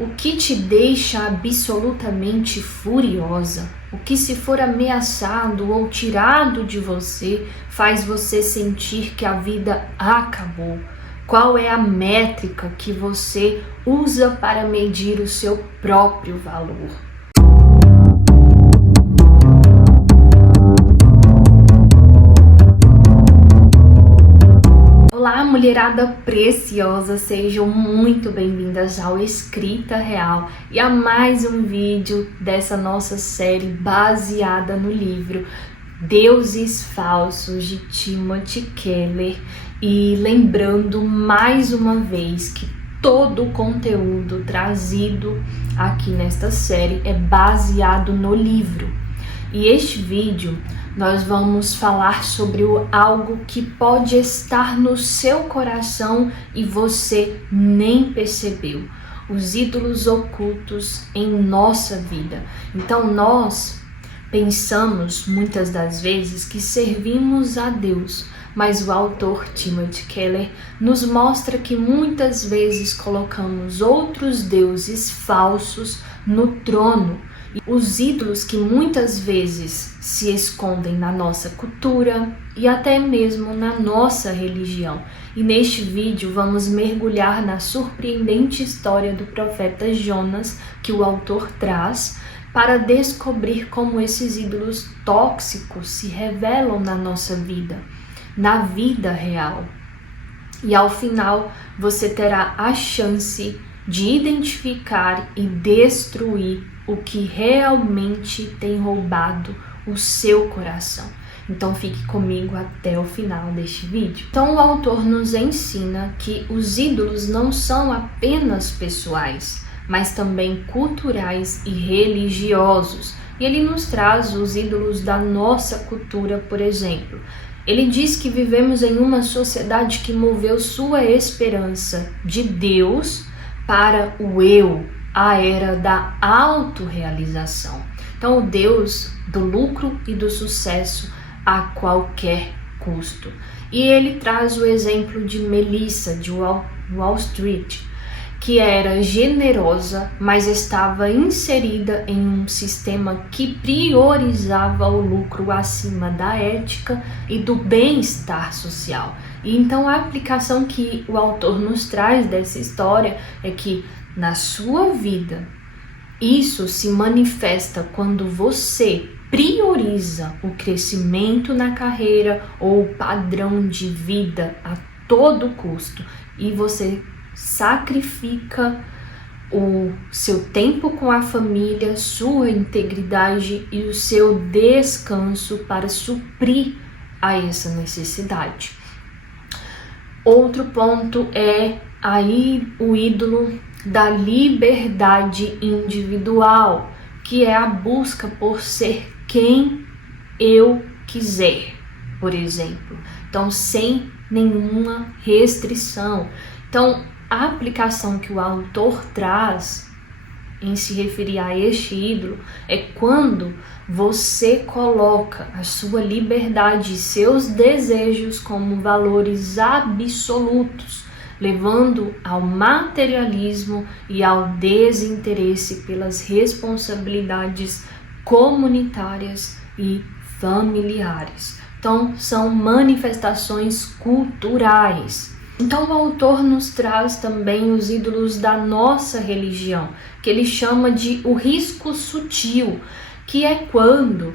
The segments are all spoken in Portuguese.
O que te deixa absolutamente furiosa? O que, se for ameaçado ou tirado de você, faz você sentir que a vida acabou? Qual é a métrica que você usa para medir o seu próprio valor? Olá, mulherada preciosa, sejam muito bem-vindas ao Escrita Real e a mais um vídeo dessa nossa série baseada no livro Deuses Falsos de Timothy Keller. E lembrando mais uma vez que todo o conteúdo trazido aqui nesta série é baseado no livro. E este vídeo nós vamos falar sobre algo que pode estar no seu coração e você nem percebeu. Os ídolos ocultos em nossa vida. Então nós pensamos muitas das vezes que servimos a Deus, mas o autor Timothy Keller nos mostra que muitas vezes colocamos outros deuses falsos no trono. Os ídolos que muitas vezes se escondem na nossa cultura e até mesmo na nossa religião. E neste vídeo vamos mergulhar na surpreendente história do profeta Jonas que o autor traz para descobrir como esses ídolos tóxicos se revelam na nossa vida, na vida real. E ao final você terá a chance de identificar e destruir o que realmente tem roubado o seu coração. Então fique comigo até o final deste vídeo. Então o autor nos ensina que os ídolos não são apenas pessoais, mas também culturais e religiosos. E ele nos traz os ídolos da nossa cultura, por exemplo. Ele diz que vivemos em uma sociedade que moveu sua esperança de Deus para o eu, a era da autorrealização. Então, o Deus do lucro e do sucesso a qualquer custo. E ele traz o exemplo de Melissa, de Wall Street, que era generosa, mas estava inserida em um sistema que priorizava o lucro acima da ética e do bem-estar social. E então a aplicação que o autor nos traz dessa história é que na sua vida isso se manifesta quando você prioriza o crescimento na carreira ou o padrão de vida a todo custo e você sacrifica o seu tempo com a família, sua integridade e o seu descanso para suprir a essa necessidade. Outro ponto é aí o ídolo da liberdade individual, que é a busca por ser quem eu quiser, por exemplo. Então, sem nenhuma restrição. Então, a aplicação que o autor traz em se referir a este ídolo é quando você coloca a sua liberdade e seus desejos como valores absolutos, levando ao materialismo e ao desinteresse pelas responsabilidades comunitárias e familiares. Então, são manifestações culturais. Então o autor nos traz também os ídolos da nossa religião, que ele chama de o risco sutil, que é quando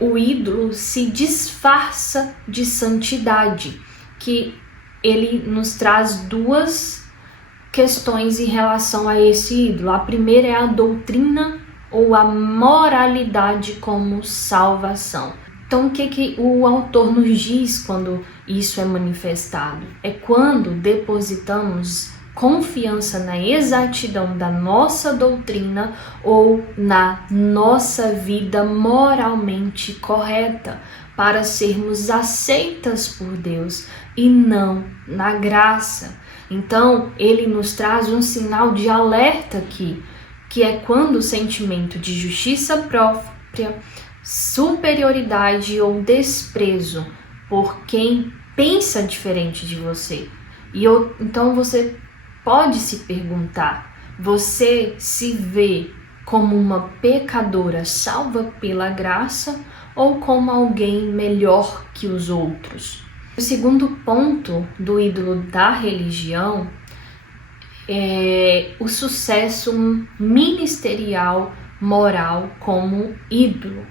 o ídolo se disfarça de santidade, que ele nos traz duas questões em relação a esse ídolo. A primeira é a doutrina ou a moralidade como salvação. Então, o que o autor nos diz quando isso é manifestado? É quando depositamos confiança na exatidão da nossa doutrina ou na nossa vida moralmente correta para sermos aceitas por Deus e não na graça. Então, ele nos traz um sinal de alerta aqui, que é quando o sentimento de justiça própria, superioridade ou desprezo por quem pensa diferente de você. Então você pode se perguntar, Você se vê como uma pecadora salva pela graça ou como alguém melhor que os outros? O segundo ponto do ídolo da religião é o sucesso ministerial moral como ídolo,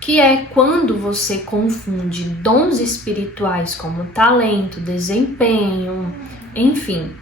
que é quando você confunde dons espirituais como talento, desempenho, enfim,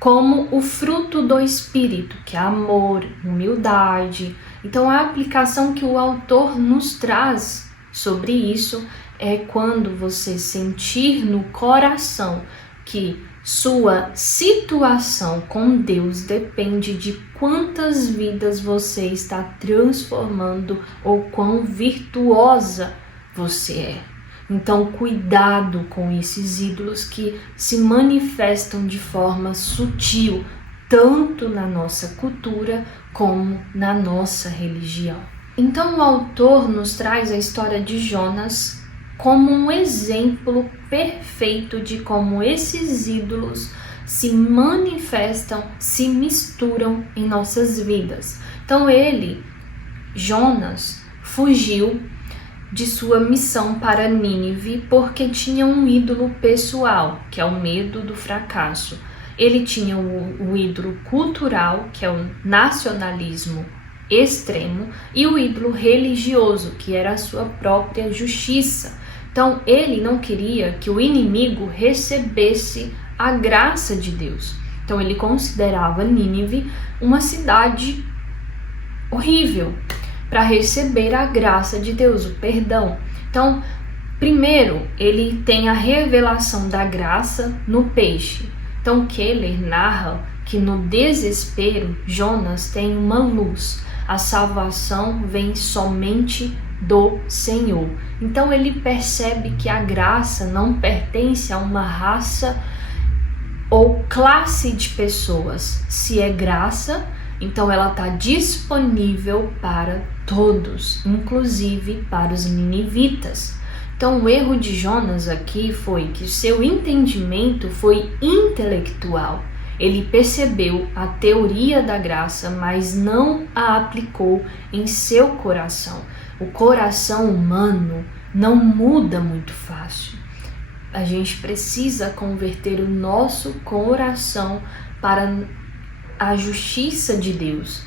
como o fruto do Espírito, que é amor, humildade. Então, a aplicação que o autor nos traz sobre isso é quando você sentir no coração que sua situação com Deus depende de quantas vidas você está transformando ou quão virtuosa você é. Então, cuidado com esses ídolos que se manifestam de forma sutil, tanto na nossa cultura como na nossa religião. Então, o autor nos traz a história de Jonas como um exemplo perfeito de como esses ídolos se manifestam, se misturam em nossas vidas. Então, Jonas, fugiu de sua missão para Nínive porque tinha um ídolo pessoal, que é o medo do fracasso. Ele tinha o ídolo cultural, que é o nacionalismo extremo, e o ídolo religioso, que era a sua própria justiça. Então, ele não queria que o inimigo recebesse a graça de Deus. Então, ele considerava Nínive uma cidade horrível para receber a graça de Deus, o perdão. Então, primeiro, ele tem a revelação da graça no peixe. Então, Keller narra que no desespero, Jonas tem uma luz. A salvação vem somente do Senhor. Então, ele percebe que a graça não pertence a uma raça ou classe de pessoas. Se é graça, então ela está disponível para todos, inclusive para os ninivitas. Então, o erro de Jonas aqui foi que seu entendimento foi intelectual. Ele percebeu a teoria da graça, mas não a aplicou em seu coração. O coração humano não muda muito fácil. A gente precisa converter o nosso coração para a justiça de Deus.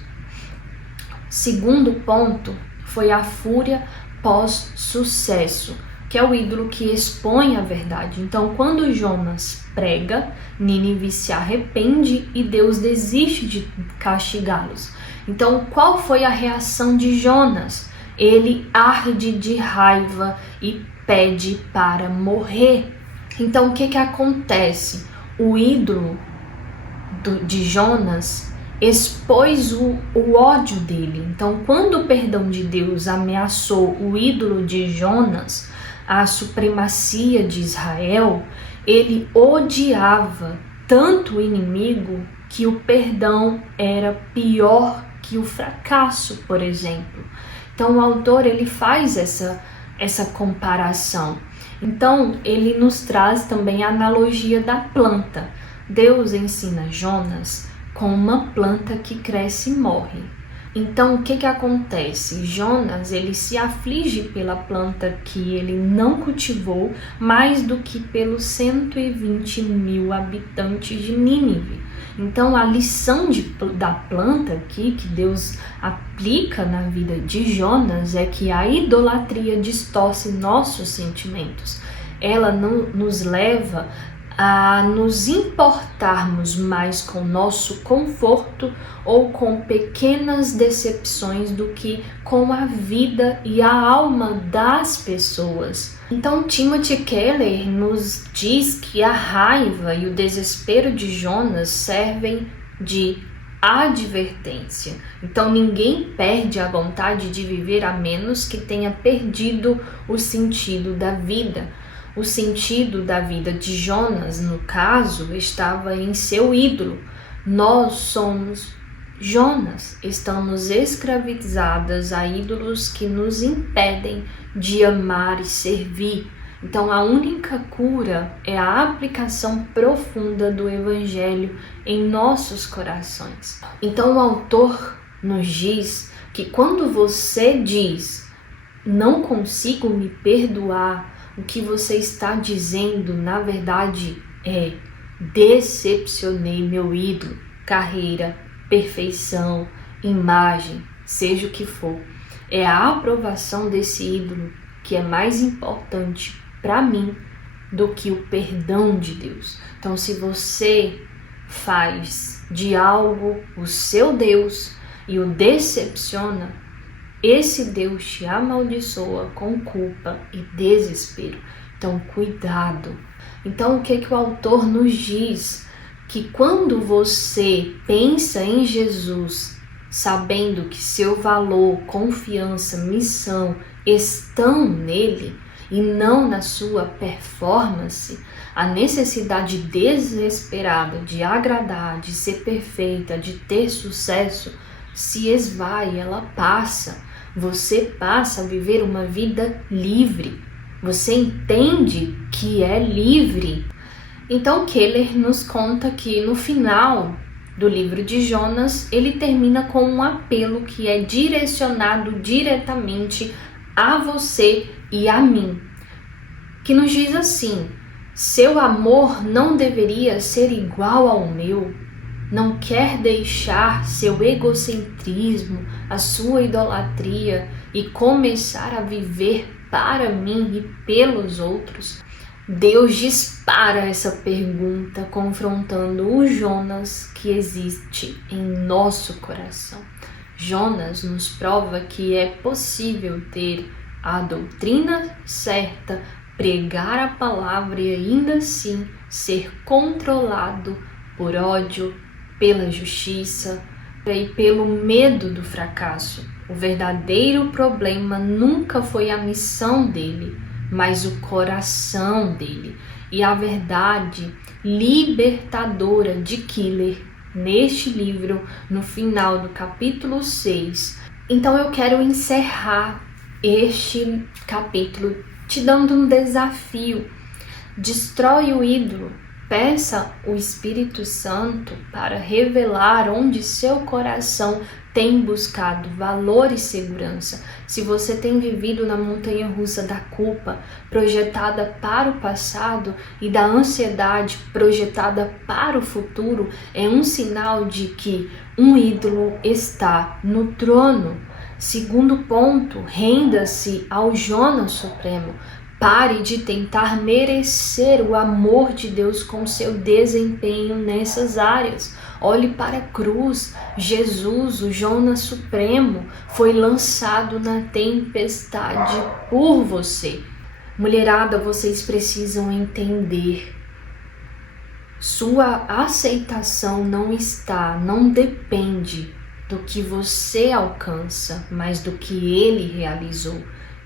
Segundo ponto foi a fúria pós-sucesso, que é o ídolo que expõe a verdade. Então, quando Jonas prega, Nínive se arrepende e Deus desiste de castigá-los. Então, qual foi a reação de Jonas? Ele arde de raiva e pede para morrer. Então, o que acontece? O ídolo de Jonas expôs o ódio dele. Então, quando o perdão de Deus ameaçou o ídolo de Jonas, a supremacia de Israel, ele odiava tanto o inimigo que o perdão era pior que o fracasso, por exemplo. Então, o autor ele faz essa comparação. Então, ele nos traz também a analogia da planta. Deus ensina Jonas com uma planta que cresce e morre. Então, o que acontece? Jonas, ele se aflige pela planta que ele não cultivou mais do que pelos 120 mil habitantes de Nínive. Então, a lição da planta aqui, que Deus aplica na vida de Jonas, é que a idolatria distorce nossos sentimentos. Ela nos leva a nos importarmos mais com nosso conforto ou com pequenas decepções do que com a vida e a alma das pessoas. Então, Timothy Keller nos diz que a raiva e o desespero de Jonas servem de advertência. Então, ninguém perde a vontade de viver a menos que tenha perdido o sentido da vida. O sentido da vida de Jonas, no caso, estava em seu ídolo. Nós somos Jonas, estamos escravizadas a ídolos que nos impedem de amar e servir. Então a única cura é a aplicação profunda do Evangelho em nossos corações. Então o autor nos diz que quando você diz não consigo me perdoar, o que você está dizendo na verdade é decepcionei meu ídolo, carreira, perfeição, imagem, seja o que for. É a aprovação desse ídolo que é mais importante para mim do que o perdão de Deus. Então, se você faz de algo o seu Deus e o decepciona, esse Deus te amaldiçoa com culpa e desespero. Então, cuidado. Então, o que o autor nos diz? Que quando você pensa em Jesus, sabendo que seu valor, confiança, missão estão nele e não na sua performance, a necessidade desesperada de agradar, de ser perfeita, de ter sucesso, se esvai, ela passa. Você passa a viver uma vida livre. Você entende que é livre. Então Keller nos conta que no final do livro de Jonas, ele termina com um apelo que é direcionado diretamente a você e a mim, que nos diz assim: seu amor não deveria ser igual ao meu. Não quer deixar seu egocentrismo, a sua idolatria e começar a viver para mim e pelos outros? Deus dispara essa pergunta, confrontando o Jonas que existe em nosso coração. Jonas nos prova que é possível ter a doutrina certa, pregar a palavra e ainda assim ser controlado por ódio, pela justiça e pelo medo do fracasso. O verdadeiro problema nunca foi a missão dele, mas o coração dele. E a verdade libertadora de Keller neste livro, no final do capítulo 6. Então eu quero encerrar este capítulo te dando um desafio. Destrói o ídolo. Peça o Espírito Santo para revelar onde seu coração tem buscado valor e segurança. Se você tem vivido na montanha-russa da culpa, projetada para o passado, e da ansiedade, projetada para o futuro, é um sinal de que um ídolo está no trono. Segundo ponto, renda-se ao Jonas Supremo. Pare de tentar merecer o amor de Deus com seu desempenho nessas áreas. Olhe para a cruz. Jesus, o Jonas Supremo, foi lançado na tempestade por você. Mulherada, vocês precisam entender. Sua aceitação não depende do que você alcança, mas do que ele realizou.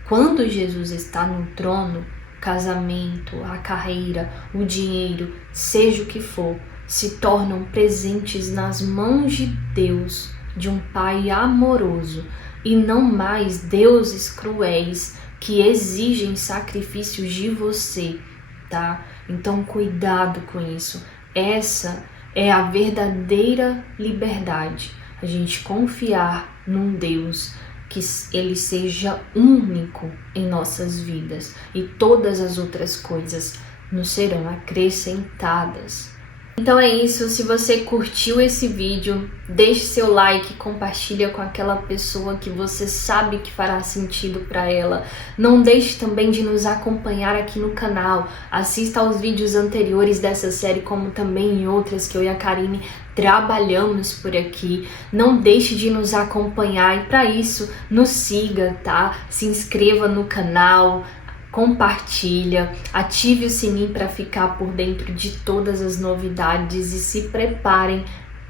Quando Jesus está no trono, o casamento, a carreira, o dinheiro, seja o que for, se tornam presentes nas mãos de Deus, de um Pai amoroso, e não mais deuses cruéis que exigem sacrifícios de você, tá? Então cuidado com isso. Essa é a verdadeira liberdade, a gente confiar num Deus que ele seja único em nossas vidas e todas as outras coisas nos serão acrescentadas. Então é isso, se você curtiu esse vídeo, deixe seu like, compartilha com aquela pessoa que você sabe que fará sentido para ela. Não deixe também de nos acompanhar aqui no canal, assista aos vídeos anteriores dessa série, como também em outras que eu e a Karine trabalhamos por aqui. Não deixe de nos acompanhar e para isso nos siga, tá? Se inscreva no canal, compartilha, ative o sininho para ficar por dentro de todas as novidades e se preparem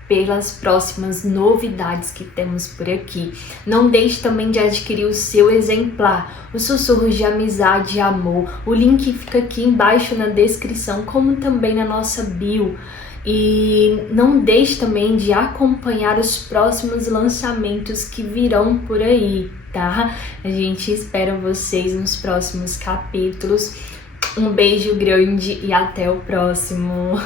pelas próximas novidades que temos por aqui. Não deixe também de adquirir o seu exemplar, os Sussurros de Amizade e Amor. O link fica aqui embaixo na descrição, como também na nossa bio. E não deixe também de acompanhar os próximos lançamentos que virão por aí, tá? A gente espera vocês nos próximos capítulos. Um beijo grande e até o próximo!